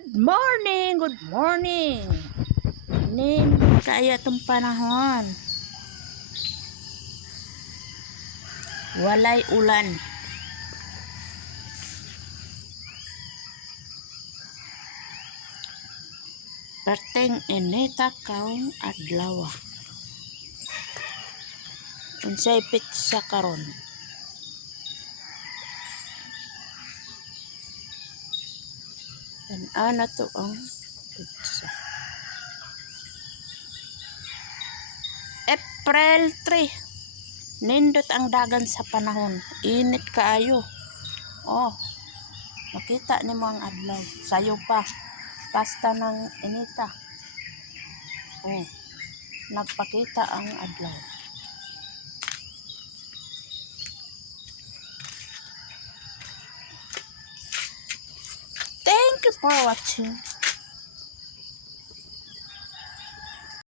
Good morning! Good morning! Nin kaya itong panahon. Walay ulan. Perteng inita kaong adlaw. Unsay pitsa karon? Ana to ang pitsa. April 3. Nindot ang dagan sa panahon. Init kaayo. Oh, makita ni mo ang adlaw. Sayo pa. Basta ng inita. Oh, nagpakita ang adlaw. Thank you for watching.